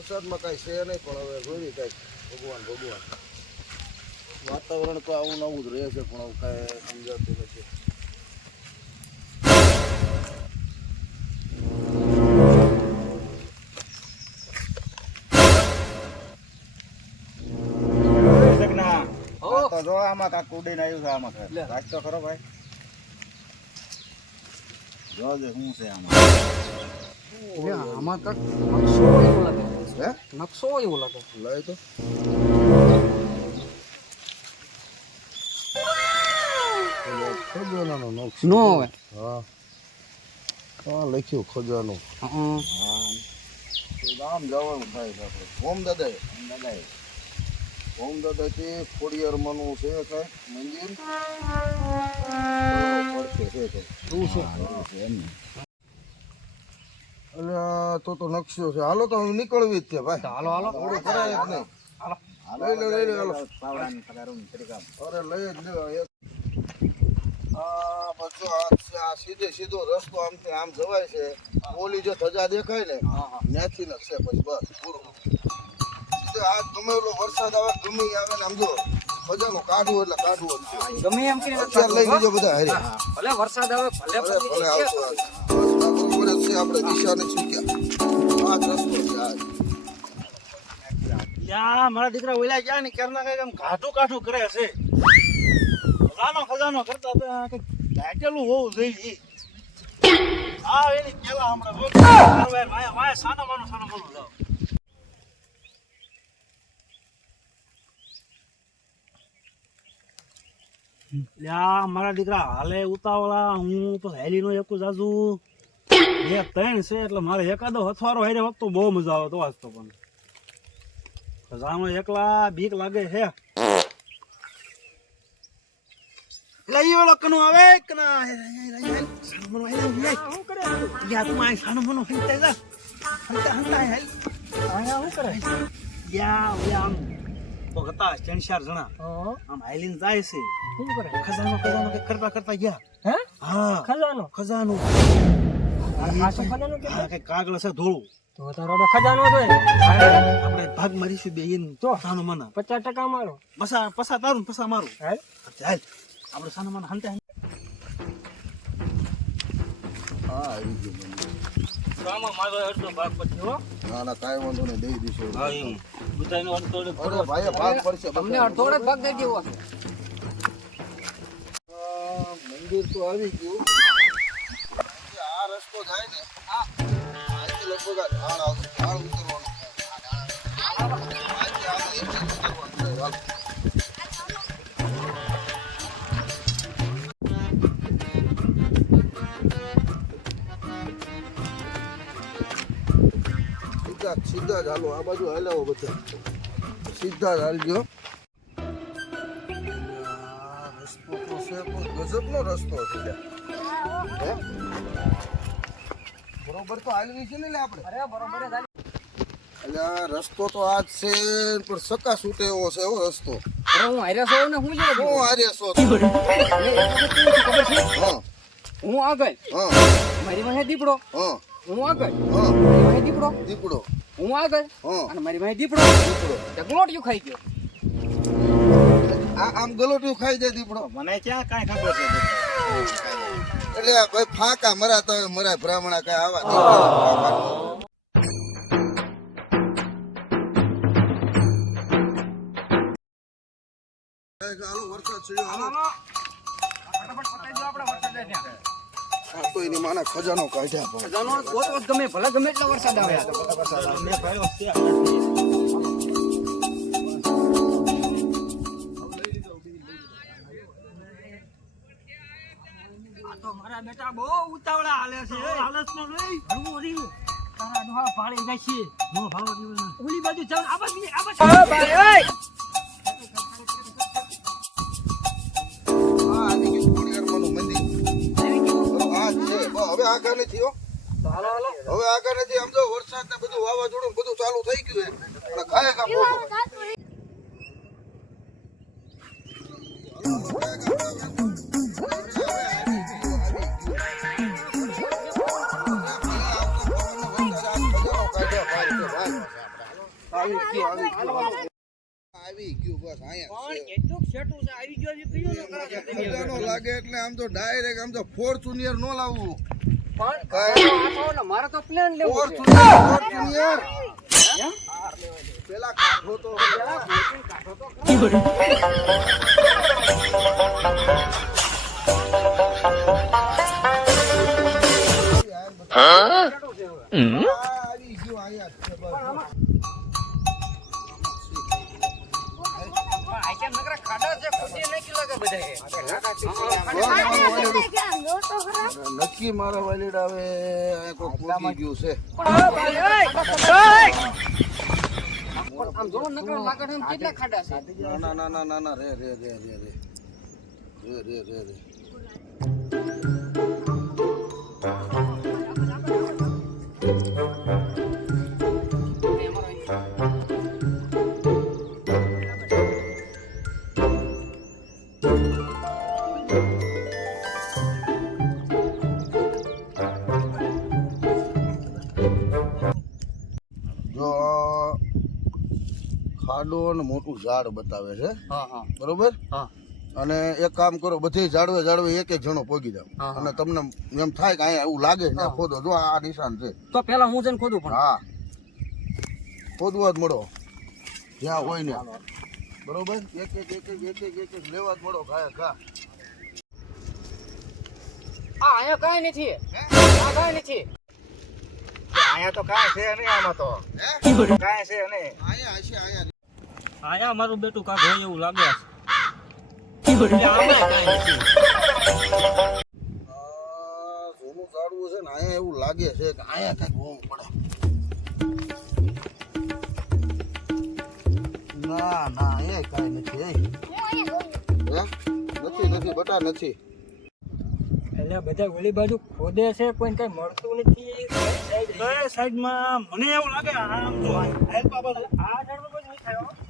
વરસાદમાં કાંઈ છે નહીં પણ હવે જોઈએ કાંઈક ભગવાન ભગવાન. વાતાવરણ તો આવું નવું જ રહે છે પણ આવું કાંઈ સમજાતું નથી. જો આમાં કાંઈક ઉડીને આવ્યું છે આમાં કાંઈક. રાજ તો ખરો ભાઈ. જોજે શું છે આમાં? આમાં કાંઈક નકશો એવું લાગે. હે? નકશો એવું લાગે. લઈ તો. ખજાનાનો નકશો. નો હવે હા. હા લખ્યું ખજાનો? હં. આમ જવાનું થાય આપણે. ઓમ દાદા દાદા ઓમ દાદાથી ખોડિયારમાંનું છે કાંઈક મંદિર? પડખે છે કંઈક. શું છે? એમ ને. અને તો તો નકશો છે. હાલો તો હવે નીકળવી જ છે ભાઈ. હાલો હાલો. થોડું કરાય જ નહીં. લઈ લે લઈ લે હાલો પાવડાની પગારું તરીકા અરે લઈ જ લે એક. આ બધો આ સીધે સીધો રસ્તો આમથી આમ જવાય છે. ઓલી જો ધજા દેખાય ને ત્યાંથી ને છે પછી બસ પૂરું. આ ગમે એટલો વરસાદ આવે ગમે આવે ને આમ જો ખજાનો કાઢવું એટલે કાઢવું જ ગમે એમ કરીને અત્યારે લઈ લીધો બધા હારે. ભલે વરસાદ આવે ભલે ભલે ભલે આવતો આવે બસ આ બરોબર જ છે આપણે દિશાને છૂટ્યા આ રસ્તો છે મારા દીકરા ઓલા ગયા ને, ક્યારના કંઈક આમ ઘાટું કાઠું કરે છે. ખજાનો ખજાનો કરતા કંઈક ઘાટેલું હોવું જોઈએ. આ એની કેલા હમણાં વાય વાય, સાનો માનો સાનો માનો જાઓ. મારા દીકરા હાલે ઉતાવળા, હું તો હેલી નો એક જાજુ બે ત્રણ છે એટલે મારે એકાદો અથવારો હારે વખતો બહુ મજા આવે તો વાંચતો પણ. ખજાનો એકલા બીક લાગે છે. લઈ ઓલો કનો આવે કના સાનો મનો આઈ શું કરે? યા તું આ સાનો મનો જા. હંતા હંતા હેલ આયા શું કરે? યા યા આમ. તો હતા ત્રણ ચાર જણા. આમ હાલીને જાય છે. શું કરે? ખજાનો ખજાનો કરતા કરતા ગયા. હે? હા. ખજાનો? ખજાનો. કાગળ છે ધોળું. તો તારો ખજાનો જોઈએ. આપણે ભાગ મારીશું બે ઈન તો? સાનો મના. પચાસ ટકા મારો. પસા પસા તારું ને પસા મારું. હે ચાલ આપણે સાનો મના હંતા હા આવી ગયું. મારો અડધો ભાગ પછી હો. ના ના કાંઈ વાંધો નહીં દઈ દઈશું હા એમ. બધાનો અડધો અરે ભાઈ ભાગ પડશે તમને અડધો ભાગ દઈ દેવો. મંદિર તો આવી ગયું. હાલો. સીધા જ હાલો, આ બાજુ હાલાવો બધા સીધા જ હાલજો રસ્તો તો છે, પણ ગજબનો રસ્તો છે. હે? બરોબર તો હાલવી છે ને લે આપણે? અરે બરોબર એટલે આ રસ્તો તો આજ છે પણ સકા છૂટે એવો છે એવો રસ્તો. હું હારે છો ને હું જો હું હારે છો? હા. હું આગળ. હા. મારી પાસે દીપડો. હા. હું આગળ. હા. મારી પાસે દીપડો. દીપડો. હું આગળ. હા. અને મારી પાસે દીપડો. દીપડો. ગલોટિયું ખાઈ ગયો. આ આમ ગલોટિયું ખાઈ જાય દીપડો. મને ક્યાં કાંઈ ખબર છે? એટલે ભાઈ ફાંકા મરાતા હોય મરાય બ્રાહ્મણા કઈ આવા ખજાનો કાઢ્યા ગમે ભલે ગમે એટલો વરસાદ આવે. મેં ભાઈઓ છે તો મારા બેટા બહુ ઉતાવળા હાલે છે હાલતનો નહીં હળવું તારા ડોહા નો ભાવ ઓલી બાજુ જાવ આ બાજુ આ બાજુ. હવે આગળ નથી હો હાલો હાલો. હવે આગળ નથી આમ તો વરસાદ ને બધું વાવાઝોડું બધું ચાલુ થઈ ગયું છે. અને ખાય આવી ગયું બસ અહીંયા લાગે એટલે આમ તો ડાયરેક્ટ આમ તો ફોર્ચ્યુનિયર નો લાવવું મારો તો પ્લાન લેવો પેલા આવી ગયું અહીંયા ખાડા છે ખોટી નાખી લાગે બધાએ. નક્કી મારા વાલીડ આવે કોઈ પોગી ગયું છે. આમ જોવો નકરા લાગે છે કેટલા ખાડા છે ના ના ના ના ના ના રે રે રે રે રે. રે રે રે રે. આડો અને મોટું ઝાડ બતાવે છે. બરોબર? અને એક કામ કરો બધે ઝાડવે જાળવે એક એક જણો પોગી જાવ અને તમને એમ થાય કે અહીંયા એવું લાગે ને ખોદો. જો આ નિશાન છે. તો પેલા હું જઈને ખોદું પણ? હા. ખોદવા જ મળો. જ્યાં હોય ને. બરોબર? એક એક એક એક એક એક એક લેવા જ મળો. ઘા ઘા. આ અહીંયા કાંઈ નથી. આ કાંઈ નથી. અહીંયા તો કાંઈ છે નહીં આમાં તો. કાંઈ છે નહીં. આયા મારું બેટું કાક હોય એવું લાગે છે જૂનું ઝાડવું છે ને અહીંયા એવું લાગે છે કે અહીંયા કંઈક હોવું પડે ના ના એ કાંઈ નથી એ નથી નથી બટા નથી એટલે બધા ઓલી બાજુ ખોદે છે કોઈ કઈ મળતું નથી કઈ સાઈડમાં મને એવું લાગે આમ જો આ સાઈડમાં કોઈ નહીં થાય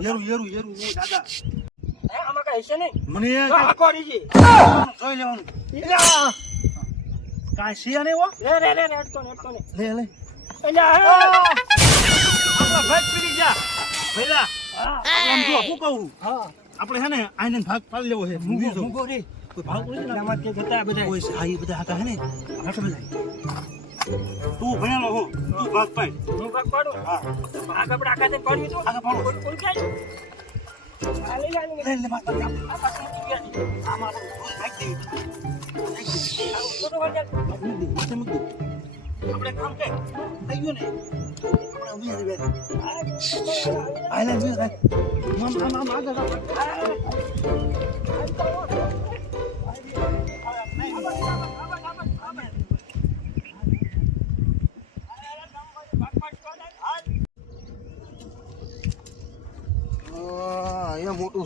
યરું યરું યરું. છે ને લે ભાગ હે. ને આને ભાગ પાડી લેવો છે. મૂકી જો મૂકો કોઈ ભાગ કોઈ ના? કે જતા બધા કોઈ બધા હતા હે ને. હાથ તું ભણેલો હું. તું ભાગ પાડ. હું ભાગ પાડું? હા. ભાગ આપણે આખા થઈને પાડ્યું તો? આગળ પાડો. કોણ ક્યાં? આ લઈ લે, આ લઈ લે. લે ભાગ પાડ આ પાછું મૂકી. આમાં આપણે ભાગ દેવી આ ખોટું વાંચે. માથે મૂકી દે. આપણે કામ કર થઈ ગયું ને. આપણે ઊભી રહી બેઠા આ લે ઊભી રહી આમ આગળ આગળ આ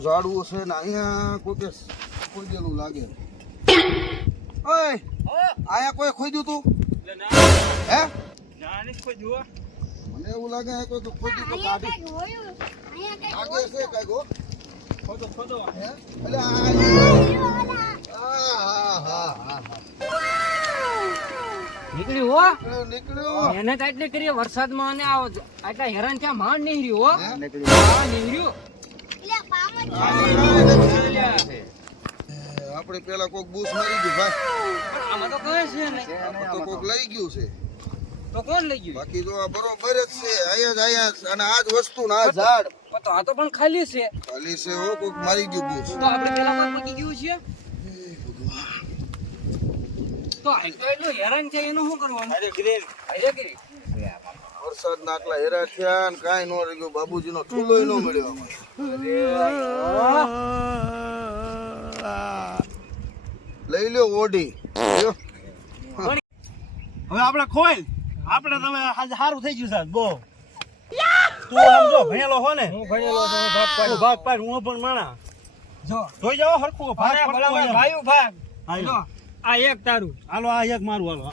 ઝાડવું છે ને અહીંયા કોઈ કે ખોદેલું લાગે. ઓય! અહીંયા કોઈ ખોદ્યું તું? હે? મને એવું લાગે કોઈ તો ખોદ્યું તો કાઢી લાગે છે કઈ ગો ખોદો ખોદો. હે? એટલે આ હા હા હા હા. નીકળ્યું હો. નીકળ્યું. મહેનત આટલી કરી વરસાદમાં અને આવો આટલા હેરાન થયા માંડ નીકળ્યું હો. નીકળ્યું. નીકળ્યું આપણે પેલા કોક બૂસ મારી ગયું ભાઈ આમાં તો કઈ છે નહીં. તો કોક લઈ ગયું છે. તો કોણ લઈ ગયું? બાકી તો આ બરોબર જ છે અહીંયા જ અહીંયા અને આ જ વસ્તુ ના આ ઝાડ. તો આ તો પણ ખાલી છે. ખાલી છે હો કોક મારી ગયું બૂસ. તો આપણે પેલા પર મૂકી ગયું છે. તો આ તો એટલું હેરાન છે એનું શું કરવાનું? અરે ગ્રીન. અરે કરી વરસાદ ના આટલા હેરા થયા ને કાંઈ નો રહી ગયું. બાબુજી નો ઠૂલો નો મળ્યો લઈ લ્યો ઓઢી. હવે આપણે ખોઈ આપણે તમે આજે સારું થઈ ગયું સાહેબ બહુ. તું સમજો ભણેલો હો ને? હું ભણેલો છું ભાગ પાડ. ભાગ પાડ હું પણ માણા. જો. જોઈ જાવ હરખું ભાગ ભાઈ ભાગ. જો આ એક તારું. હાલો આ એક મારું હાલો.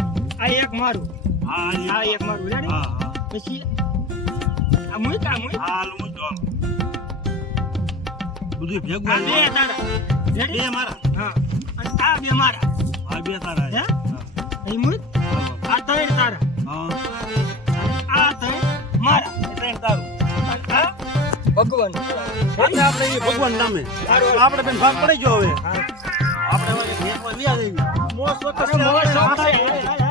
આ એક મારું. હા આ એક મારું. રેડી? હા હા. પછી આ મુઈક આ મુઈક હાલો હું જો બધું ભેગું આ બે. તારા. બે મારા. હા. અને આ બે મારા. આ બે તારા હે? અહીં મુઈક આ ત્રણ તારા. હા. આ ત્રણ મારા. ત્રણ તારું. ભગવાન. આપણે આપણે એ ભગવાન નામે. આપણે બેન ભાગ પડી ગયો હવે. આપણે મોસ વખત મોસ